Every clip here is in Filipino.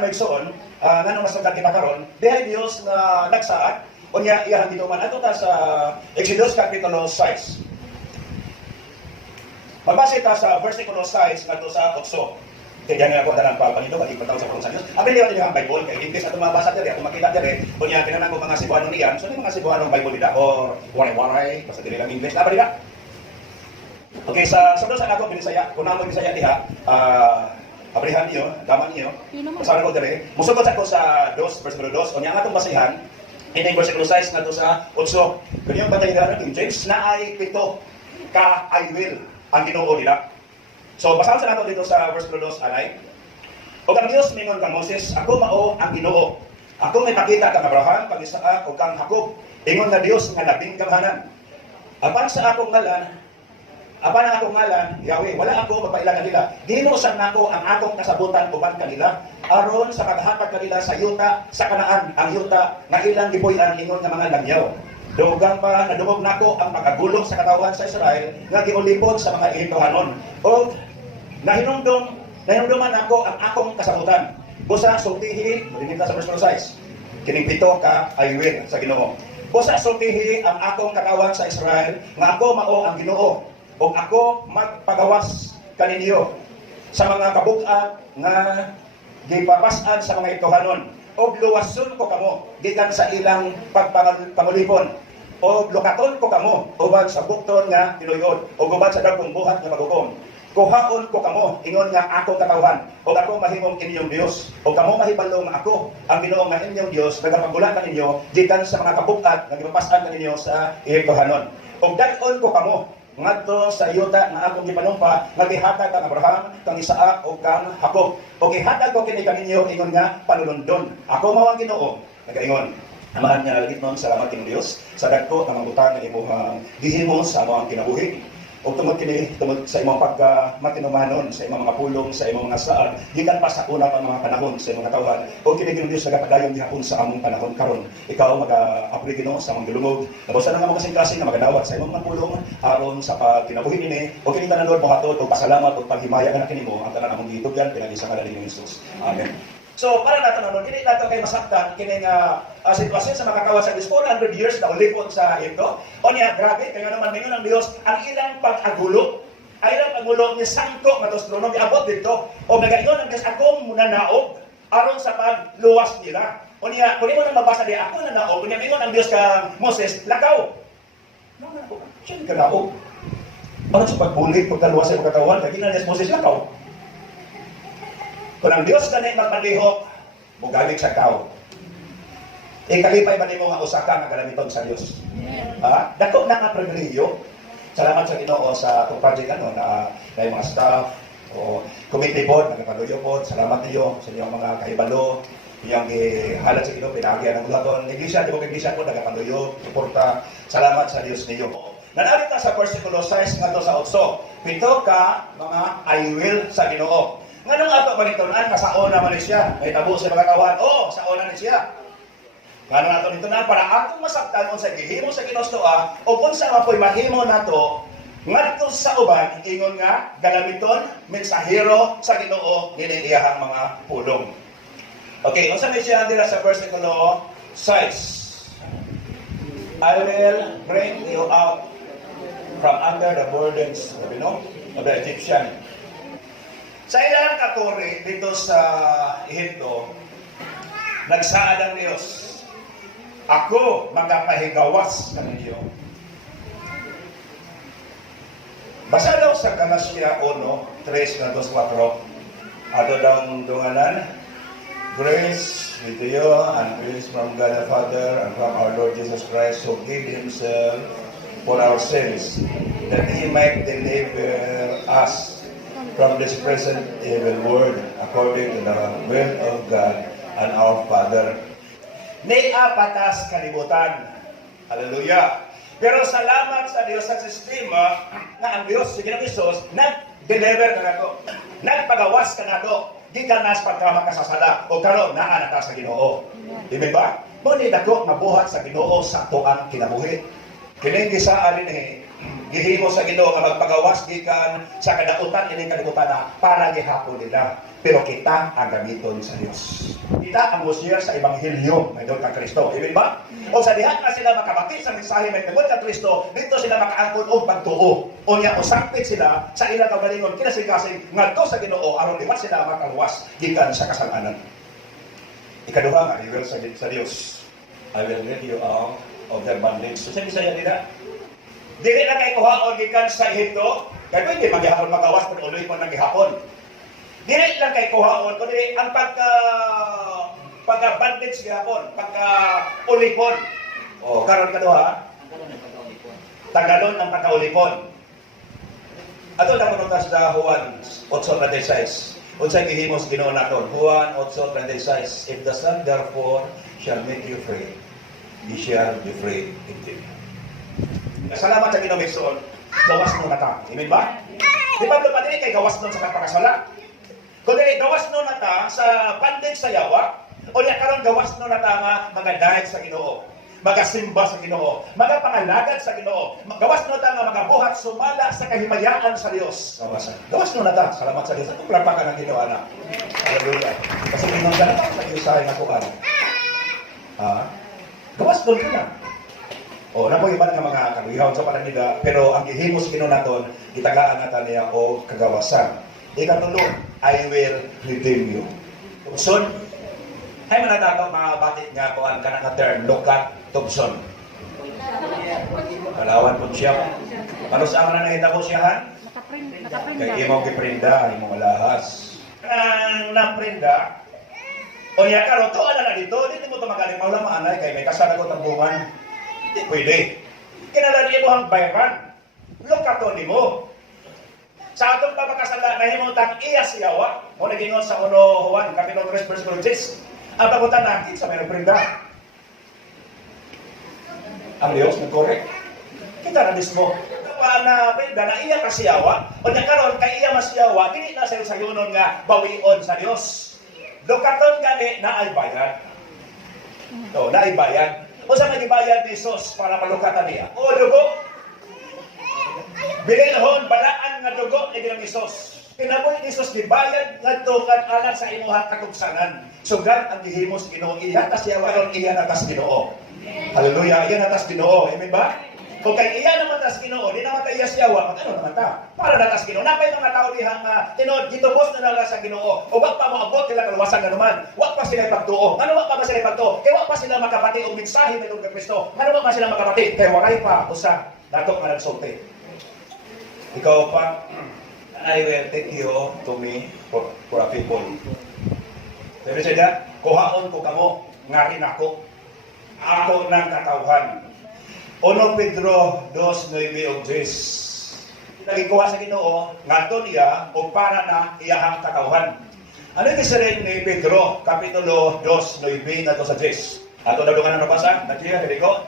man maigsoon, nganong masagad kita karon, dihay Dios nga nagsaad, unya iyang gituman ato ta sa Exodus Kapitulo 6. Magbase ta sa versikulo 6 ngadto sa 8. Kaya nga ako tanang palpalito, pati pataw sa Purong sa Diyos. Ang hindi ang Bible, kaya in case ato mabasa diri, ato makita diri, kunya tinanan ko mga Cebuano niyan, so mga Cebuano Bible nila or waray-waray, basta dili lang English, dapat nila. Okay, sa sa ako Bisaya, kung namo Bisaya diha, abrihan niyo, daman niyo. Pasara ko diri. Musugod ako sa 2 versikulo 2, unya nga atong basihan, ini versikulo 6 ngadto sa 8. Kanya batay nga King James na ay 7 ka I will ang Ginoo nila. So, basahan sa nato dito sa verse 2, anay. O kang Diyos mingon kang Moses, ako mao ang Ginoo. Ako may pakita kang Abraham, kang Isaac, o kang Jacob. Ingon na Diyos nga labing kanghanan. Apan sa akong ngalan, Yahweh, wala ako magpailangan nila. Ginusan nako ang akong kasabutan uban kanila, aron sa paghatag kanila sa yuta, sa Kanaan, ang yuta nga ilang gipuy-an ingon nga mga langyaw. Dugang pa nadungog nako ang pagkagulong sa katawan sa Israel nga giulipod sa mga Ehiptohanon. O nahinumduman ako ang akong kasabutan. Busa sultihi, malinita sa verse 6. Kining 7 ka I will sa Ginoo. Busa sultihi ang akong katawan sa Israel nga ako mao ang Ginoo. O ako magpagawas kaninyo sa mga kabug-at nga gipapasan sa mga Ehiptohanon. O luwason ko kamo gikan sa ilang pagpangulipon. O lukaton ko kamo ubad sa bukton nga tinuyod o ubad sa dagkong buhat nga magukom. Kuhaon ko kamo ingon nga ako katawhan o ako mahimong inyong Dios o kamo mahibalo nga ako ang Ginoo nga inyong Dios nagapagulan kaninyo gikan sa mga kabug-at nga gipapasan kaninyo sa Ehiptohanon. O dag-on ko kamo ngadto sa yuta nga akong gipanumpa nga gihatag kang Abraham, kang Isaac o kang Jacob. O gihatag ko kini kaninyo ingon nga panulundon. Ako mao ang Ginoo. Nagaingon. Amahan nga lagit nun, salamat king Dios sa dagko nga mangutang nga imong gihimo sa among kinabuhi. O tungod sa imong pagmatinumanon, sa imong mga pulong, sa imong mga saad, gikan pa sa una pa mga panahon sa imong katawhan. O kini king Dios nagapadayon gihapon sa among panahon karon. Ikaw mag-apri Ginoo sa among gilungog. Nabusa na nga mga kasing nga magadawat sa imong mga pulong aron sa pagkinabuhi nini. O kini tanan Lord mohatod og pasalamat ug paghimaya kana kinimo ang tanan among gihitugyan pinagi sa ngalan ni Jesus. Amen. So, para natin nanon, hindi natin kayo masaktan kining sitwasyon sa makakawa sa 400 years na ulipon sa ito. O niya, grabe, kaya naman ngayon ng Diyos, ang ilang pag-agulo, ay ilang pag-agulo ni Sangko, matos trono, abot dito. O nagayon ang Diyos, akong munanaog, aron sa pagluwas nila. O niya, kung mo nang mabasa niya, ako nanaog, kung niya ngayon ang Diyos kang Moses, lakaw. Siya ka naog. Ano sa pagbulit, pagkaluwas sa pagkatawan, kaya ginaniyas Moses, lakaw. Kung ang Diyos ganit magpalihok, mugalig sa tao. Kalipay ba nimo nga usa ka nga galamiton sa Dios? Dako na nga pribilehiyo. Salamat sa Ginoo sa atong project na mga staff o committee board nagpaluyo po. Salamat niyo sa inyong mga kahibalo, iyang gihalat sa Ginoo pinagyan ng laton. Iglesia di ko iglesia ko nagapaluyo, suporta. Salamat sa Dios niyo. Nanalit na sa versikulo 6 ngadto sa 8. Pito ka mga I will sa Ginoo. Nganong ato panitunan kasaon naman ni siya. May tabo sa mga kawan. Saon na ni siya. Nganong ato nito na para atong masabtan sa gihimo sa Ginostoa o kung sa mapoy mahimo nato ngadto sa uban ingon nga galamiton mensahero sa Ginoo dinhi iyahang mga pulong. Okay, unsa may siya dira sa versikulo 6. I will bring you out from under the burdens of the Egyptian. Sa ilang katuri dito sa Ehipto, nagsaad ang Diyos, ako magapahigawas kaninyo. Basa daw sa Galatia 1:3-4, ato daw ang dunganan, grace be to you and grace from God the Father and from our Lord Jesus Christ who gave Himself for our sins, that He might deliver us from this present evil world, according to the will of God and our Father. Ni apatas kalibutan. Hallelujah. Pero salamat sa Diyos sa sistema nga ang Diyos, si Ginoong Hesus, nag-deliver ka na to. Nagpagawas ka na to. Di ka nas pagkama kasasala. O karon naa na ta sa Ginoo. Di ba? Muni dako mabuhat sa Ginoo sa tuang kinabuhi. Kining gisaan ni gihimo sa Ginoo nga magpagawas gikan sa kadautan ining kalibutan para gihapon nila. Pero kita ang gamiton sa Dios. Kita ang musyer sa ebanghelyo ng Diyos kang Kristo. Amen ba? O sa diha na sila makabati sa mensahe ng Diyos kang Kristo, dito sila makaangkon og pagtuo. O niya usapit sila sa ilang kaugalingon kinasing-kasing ngadto sa Ginoo aron liwat sila makaluwas gikan sa kasalanan. Ikaduha nga, iwel sa Dios. I will rid you out of their bondage. So, sabi sa'yo nila, dili na kay kuhaon gikan sa Ehipto, kaya pwede maghihapon magawas kung uloy mo nang gihapon. Dili lang kay kuhaon, kundi ang pagka-bandage gihapon, pagka-ulipon. O, karon kaduha, tagalon ang pagka-ulipon. Ato na kunutas sa Juan 8:36. Unsay gihimos Ginoo naton? Juan 8:36. If the Son therefore shall make you free, ye shall be free indeed. Salamat sa Ginoo Migsoon. Gawas mo na ta. Amen ba? Di ba pa din kay gawas nun sa pagpakasala? Kundi gawas nun na ta sa bandage sa yawa, o niya karon gawas nun na ta nga mga dahil sa Ginoo, magasimba sa Ginoo, magapangalagad sa Ginoo, gawas nun na ta nga magabuhat sumala sa kahimayaan sa Dios. Gawas nun na ta. Salamat sa Dios. At plapakan ang Ginoo anak. Hallelujah. Kasi pinanggalan sa Dios sa nakuan. Gawas nun na. O, na po iba nga mga kaluyaw sa pananiga, pero ang gihimos Ginoo naton, gitagaan natin niya o kagawasan. Ikatulo, I will redeem you. Tubson, ay manatato mga batit nga po ang kanang term, lukat, tubson. Kalawan po siya. Manos ang nanahita po siya, ha? Kaya imong kiprinda, imong alahas. Kanang naprinda, o niya karo, to ala na dito, hindi mo ito magaling maulamaan, kaya may kasara ko tambungan. Hindi pwede. Kinalali mo ang bayaran. Lukato ni mo. Sa atong pagkakasala, nahimutang iya siyawa. O nagingon sa 1 Juan, Kapitulo 3, verse 6. Ang pagutan natin sa may nagprinda. Ang Diyos nag-correct. Kita na mismo. Kapag na prinda na iya kasiyawa, o nagkaroon kay iya masiyawa, hindi na sa sayunon nga bawion sa Diyos. Lukaton gani na ay bayad. O, na ay bayad. O sa nagibayad ni Jesus para malukatan niya? O dugo. Bililhon, balaan nga dugo ni Ginong Isos. Kinabuhi ni Isos, gibayad nga tukan alang sa imuhat katugsanan. Sugat ang gihimos Ginoo. Iya tas iya waron iya natas Ginoo. Hallelujah, iya natas Ginoo. Amen ba? Kung kay iya naman tas Ginoo, di naman tayo iya siyawa, ano naman ta? Para natas Ginoo. Napay mga tao diha nga tinod gitubos na nala sa Ginoo. O wag pa moabot sila kaluwasan nga naman. Wag pa sila ipagtuo. Ngano wag pa sila ipagtuo? Kay wag pa sila makapati og mensahe ng Kristo. Ngano wag pa sila makapati? Kay waray pa usa datok nga nagsulti. Ikaw pa, I will take you to me for a people. Sabi siya, kuhaon ko kamo, nga rin ako. Ako ng katawhan. 1 Pedro 2:9 og 10. Nagikuha sa Ginoo, nga to niya, o para na iyahang katawhan. Ano yung isarin ni Pedro, Kapitulo 2:9 na to sa 10? Ato na dungan na nabasa, nakiya, hindi ko?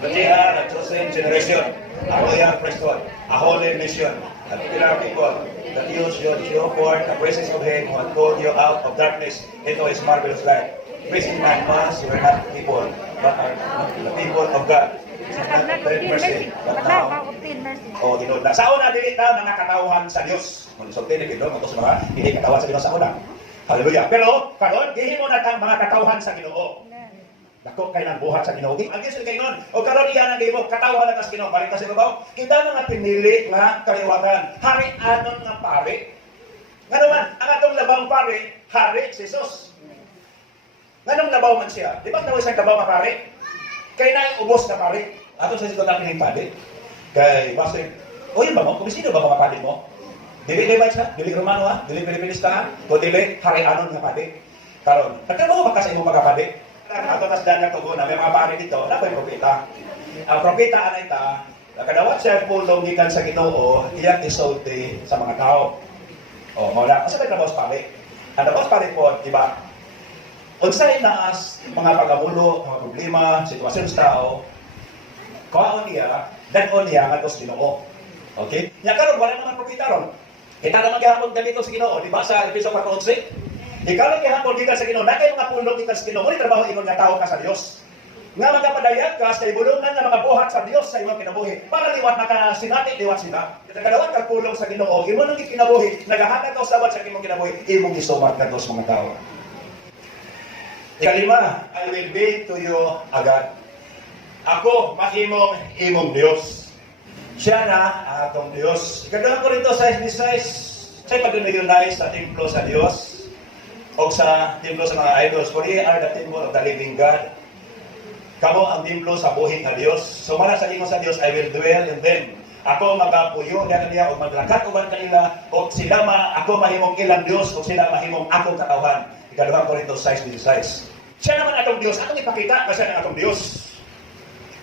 But they are a chosen generation, a royal priesthood, a holy nation, a peculiar people, that you should show forth the praises of Him who had called you out of darkness into His marvelous light. Praising that once you were not people, but are the people of God. Mercy, but now, ginod na. Sa una, dili na mga katawhan sa Diyos. Sulti ni Pedro, ito sa mga hindi katawhan sa Ginoo sa una. Hallelujah. Pero, karon gihimo na mga katawhan sa Ginoo. Dako kay nang buhat sa Ginoo. Ang gisul kay non, o karon iya nang gihimo katawhan na sa Ginoo. Balik ta sa babaw. Kita mga pinili nga kaliwatan. Hari anon nga pare. Ngano man ang atong labang pare, hari si Jesus. Nganong labaw man siya? Di ba tawag sa labaw nga pare? Kay na ubos na pare. Ato sa sikotan ning pare. Kay base, o yun ba mo? Kung sino ba mga pare mo? Dili Levite ha? Dili Romano ha? Dili Pilipinista ha? O dili hari anon nga pare. Karon, nagtrabaho ba ka sa imong mga pare? Ato tas danya to na may mga pare dito, na may propeta. Ang propeta anay ta, nakadawat siya pulong gikan sa Ginoo, iyang isulti sa mga tao. O, mo na, kasi may trabaho sa pare. Ang trabaho sa pare po, di ba? Unsay naas mga pagamulo, mga problema, sitwasyon sa tao, kaon niya, danon niya nga to sa Ginoo. Okay? Nya karon wala naman propeta ron. Kita naman gihapon ganito sa Ginoo, di ba sa Efeso 4:11? Ikaw lang gihapon gikan sa Ginoo, na kay mga pulong gikan sa Ginoo, mo trabaho ingon nga tao ka sa Dios. nga magapadayag ka sa ibulungan nga mga buhat sa Dios sa imong kinabuhi para liwat makasinati liwat sila. Ito kadawat kag pulong sa Ginoo imo nang kinabuhi nagahatag ka usabad sa imong kinabuhi imong gisumat kadto sa mga tao. Ikalima, I will be to you a God. Ako mahimong imong Dios. Siya na atong Dios. Ikaduha ko rito sa 16 sa pag-unionize sa templo sa Dios o sa templo sa mga idols. For ye are the temple of the living God. Kamo ang templo sa buhing nga Dios. So mara sa ingon sa Dios, I will dwell in them. Ako magapuyo niya o maglakat uban kanila o sila ako mahimong ilang Dios o sila mahimong akong katawhan. Ikaduha ko rito 6:16. Siya naman atong Dios. Atong ipakita kasi ang atong Dios.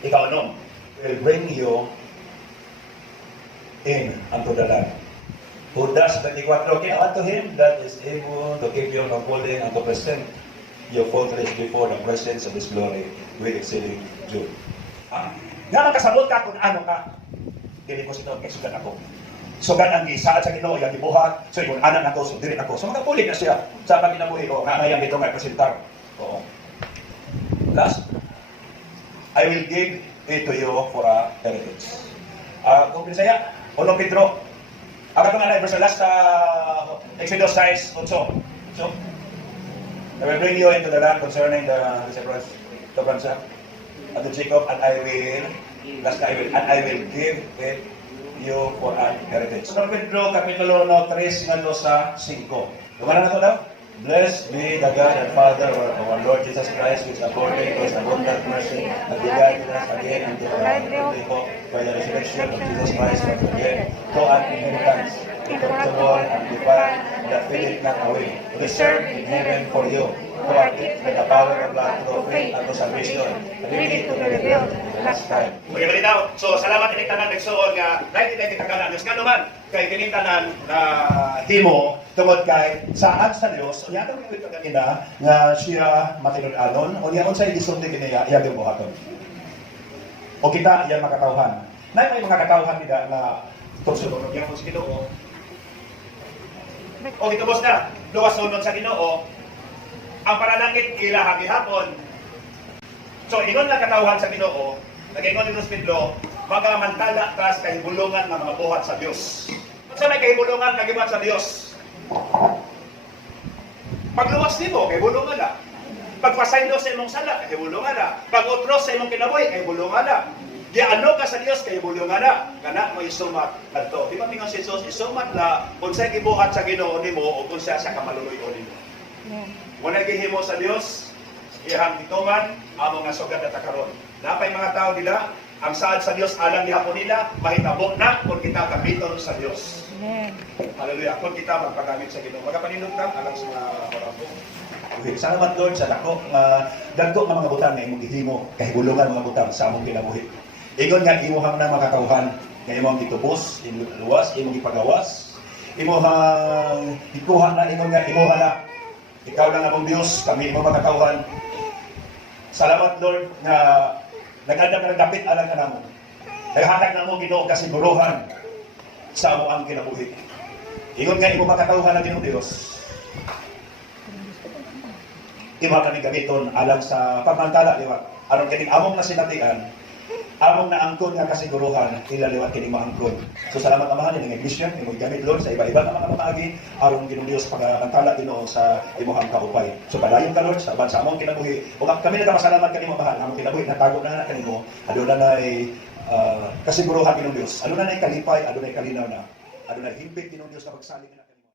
Ikaw anong will bring you in unto the land. Judas 24, kinawan to him that is able to keep you from falling and to present your fortress before the presence of His glory with exceeding joy. Nga magkasabot ka kung ano ka. Dili ko sino, kay sugat ako. Sugat ang isaad sa Ginoo, yung ibuhat. So, yung anak ako, so dili ako. So, magkapulit na siya sa pagkinabuhi ko. Nga ngayang dito nga presentar. Oo. Last, I will give it to you for a heritage. Kung Bisaya, 1 Pedro. Ako nga na, verse last Exodus 6:8. So, I will bring you into the land concerning the severance of the Jacob, and I will give it you for an heritage. So, Pedro, Kapitulo 3, nga sa 5. Lumanan na ito daw? Blessed be the God and Father of our Lord Jesus Christ, which according to His abundant mercy has begotten us again unto the hope by the resurrection of Jesus Christ from the dead, to an inheritance incorruptible and divine that fadeth not away, reserved in heaven for you, who are kept by the power of God through faith unto salvation, ready to be revealed in the last time. Okay, malinaw. So, salamat ining tanan nagsuon nga dahil hindi kaganan Dios nga naman kay kining tanan na himo tungod kay saan sa Dios unya tong ito kanina nga siya matinud-anon unya unsay gisundin kiniya iya gibuhaton. O kita iya makatawhan. Nay may mga katawhan nila na tugsunod yang sa Ginoo. O gitubos na luwas sunod sa Ginoo. Ang pananakit ila gihapon. So ingon lang katawhan sa Ginoo, nag-ingon ni Pedro, magamantala kas kahibulungan ng mga buhat sa Dios. Sa may kahibulungan kagibuhat sa Dios. Pagluwas nimo kahibulungan na. Pagpasaylo sa imong sala kahibulungan na. Pag-utros sa imong kinabuhi kahibulungan na. Di ano ka sa Dios kahibulungan na. Kana mo isumat kadto. Di ba mingon si Jesus isumat la unsay gibuhat sa Ginoo nimo o unsa sa kamaluluyo nimo. Wala gihimo sa Dios, iyang gitungan amo nga sugad at karon. Napay mga tao nila, ang saad sa Dios alam gihapon nila, mahitabo na kung kita gamiton sa Dios. Amen. Hallelujah. Kung kita magpagamit sa Ginoo, magapaninungdan alang sa mga barangay. Okay, salamat Lord sa dako nga mga butang nga imong gihimo, kahibulungan mga butang sa among kinabuhi. Ingon nga imuhang na makatawhan, nga imong gitubos, imong luwas, imong ipagawas, imuhang ikuha na ingon nga imuha na. Ikaw lang among Diyos, kami mo makatawhan. Salamat Lord na nag-andam ng dapit alang ka namo. Naghatag na mo Ginoo kasiguruhan sa amo ang kinabuhi. Ingon nga imo makatawhan na Ginoo Dios. Ima kami gamiton alang sa pagmantala liwat. Aron kining among nasinatian, among naangkon nga kasiguruhan ila liwat kining maangkon. So salamat amahan ning iglesia, imo gamit Lord sa iba-iba nga mga pamaagi aron Ginoo Dios pagmantala Ginoo sa imong kaupay. So padayon ka Lord sa bansa among kinabuhi. Ug kami nagpasalamat kanimo mahal among kinabuhi natago na kanimo. Aduna nay kasiguruhan Ginoo Dios. Aduna nay kalipay, aduna nay kalinaw na. Aduna himpit Ginoo Dios na pagsalig na kanimo.